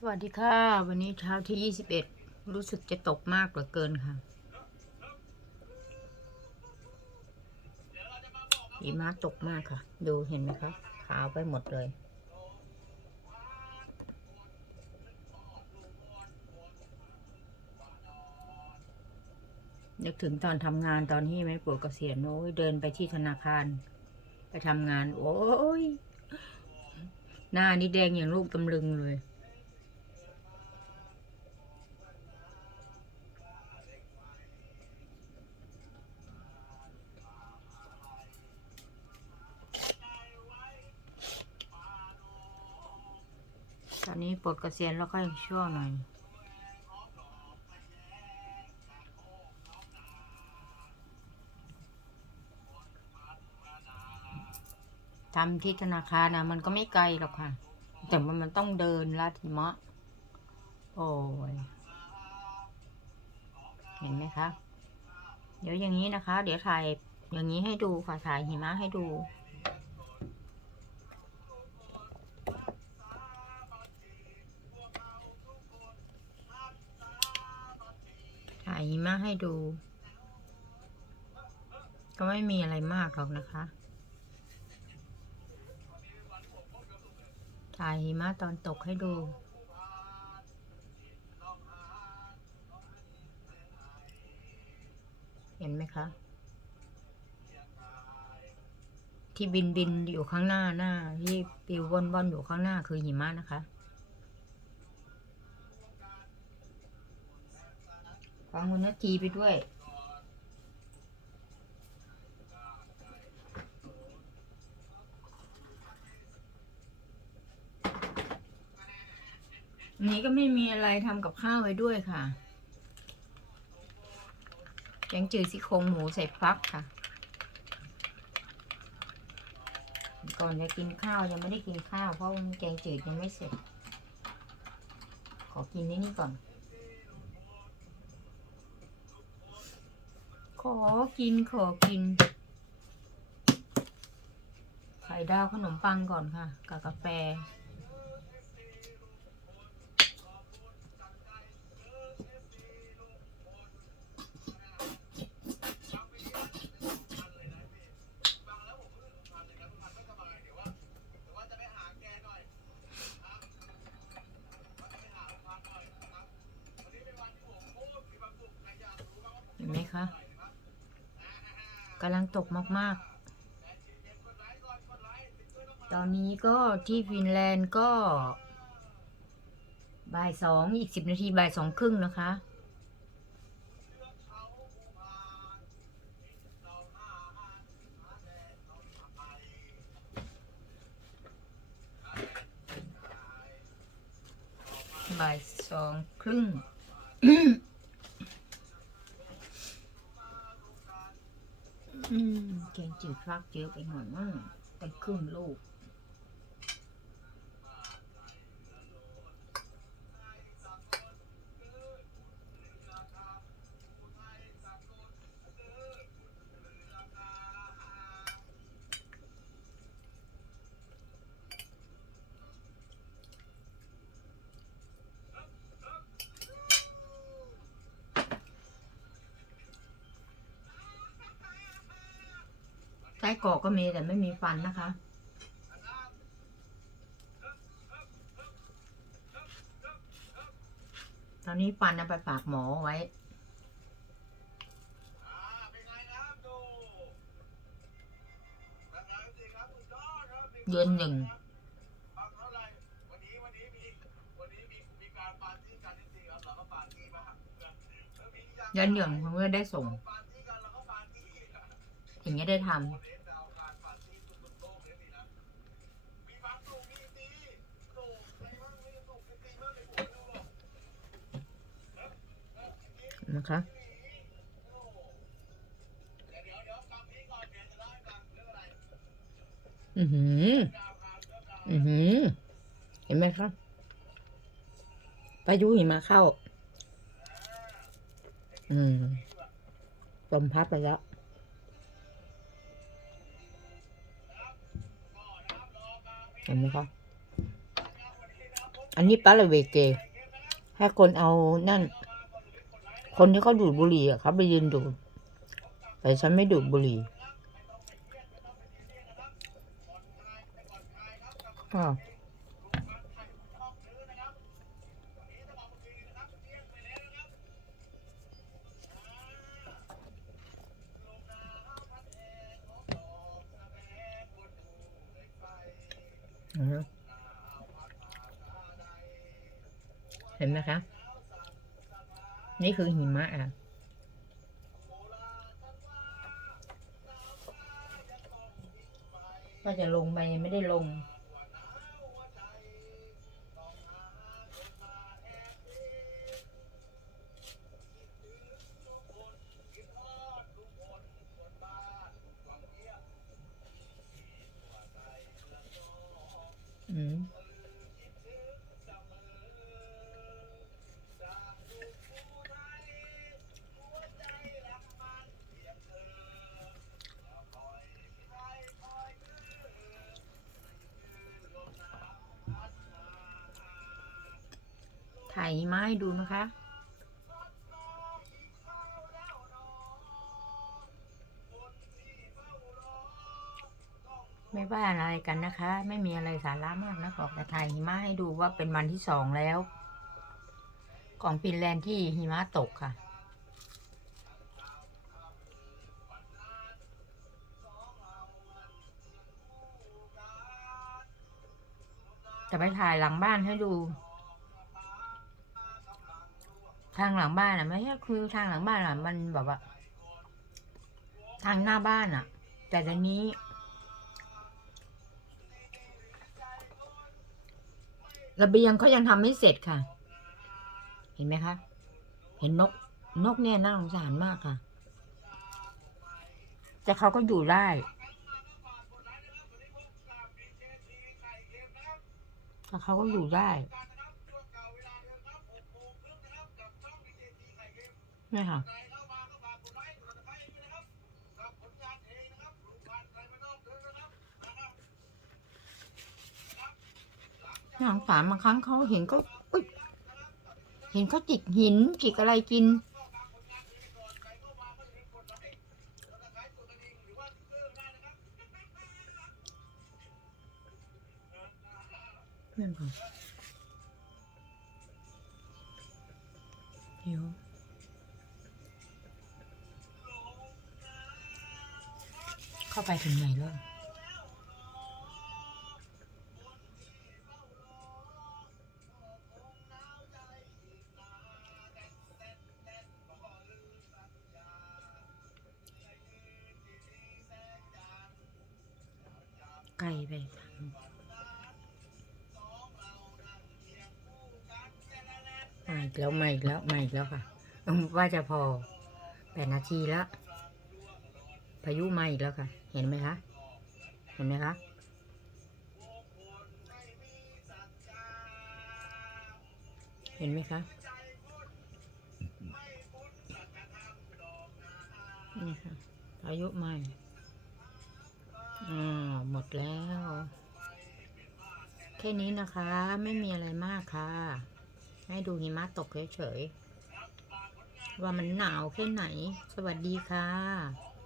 สวัสดีค่ะ วันนี้เช้าที่ 21 รู้สึกจะตกมากเหลือเกินค่ะหิมะตกมากค่ะ ดูเห็นไหมคะขาวไปหมดเลย นึกถึงตอนทำงานตอนที่ไม่ปวดกเกษียณโอ้ยเดินไปที่ธนาคาร ไปทำงาน โอ้ยหน้านี่แดงอย่างลูกตำลึงเลย นนี้ปลดเกษียณแล้วก็ยังชั่วหน่อย ทำที่ธนาคารนะมันก็ไม่ไกลหรอกค่ะ แต่มันมันต้องเดินลาดหิมะ โอ้ย เห็นไหมคะ เดี๋ยวอย่างนี้นะคะ เดี๋ยวถ่ายอย่างนี้ให้ดูค่ะ ถ่ายหิมะให้ดู หิมะให้ดู ก็ไม่มีอะไรมากหรอกนะคะ ถ่ายหิมะตอนตกให้ดู เห็นไหมคะ ที่บินบินอยู่ข้างหน้าหน้าที่ปิวว่อนว่อนอยู่ข้างหน้าคือหิมะนะคะ ฟังคุณนาทีไปด้วยอันนี้ก็ไม่มีอะไรทำกับข้าวไว้ด้วยค่ะแกงจืดซี่โครงหมูใส่ฟักค่ะ ก่อนจะกินข้าวยังไม่ได้กินข้าวเพราะว่าแกงจืดยังไม่เสร็จ ขอกินนี่นี่ก่อน ขอกินขอกิน ไข่ดาวขนมปังก่อนค่ะ กับกาแฟ เห็นไหมคะ กำลังตกมาก ๆ ตอนนี้ก็ที่ฟินแลนด์ก็บ่ายสองอีกสิบนาทีบ่ายสองครึ่งนะคะ บ่ายสองครึ่ง อืมแกงจืดฟักเจอไปหน่อยมากแต่ครึ่งลูก ไส้กอกก็มีแต่ไม่มีฟันนะคะ ตอนนี้ฟันเอาไปฝากหมอไว้ เดือนหนึ่งเดือนหนึ่งเพื่อได้ส่ง ถึงจะได้ทำ นะคะ อือหือ อือหือ เห็นไหมคะพายุหิมะเข้า อืมลมพัดไปแล้วเห็นไหมคะ อันนี้ปาละเวเกให้คนเอานั่น คนที่เขาดูดบุหรี่อะเขาไปยืนดูดแต่ฉันไม่ดูดบุหรี่อ้าวเห็นไหมคะ นี่คือหิมะอะ ก็จะลงไปไม่ได้ลง อืม ถ่หิมะให้ดูนะคะ ไม่ว่าอะไรกันนะคะ ไม่มีอะไรสาระมากนะขอกแต่ถ่ายหิมะให้ดูว่าเป็นวันที่สองแล้ว ของฟินแลนด์ที่หิมะตกค่ะจะไปถ่ายหลังบ้านให้ดู ทางหลังบ้านอะไม่ใช่คือทางหลังบ้านอะ มันแบบว่าทางหน้าบ้านอะ แต่ตอนนี้ ระเบียงเขายังทำไม่เสร็จค่ะ เห็นไหมคะ เห็นนก นกเนี่ยน่าสงสารมากค่ะ แต่เขาก็อยู่ได้แต่เขาก็อยู่ได้ นี่ค่ะน่าสงสารบางครั้งเขาเห็นก็เห็นเขาจิกหินจิกอะไรกินเพื่อนก่อนเดี๋ยว เข้าไปถึงไหนแล้วไกลไปมาอีกแล้วมาอีกแล้วมาอีกแล้วค่ะ ว่าจะพอแปดนาทีแล้ว พายุมาอีกแล้วค่ะ เห็นไหมคะ เห็นไหมคะ เห็นไหมคะ นี่ค่ะพายุมาอีกอ่าหมดแล้ว แค่นี้นะคะ ไม่มีอะไรมากค่ะ ให้ดูหิมะตกเฉยๆว่ามันหนาวแค่ไหน สวัสดีค่ะ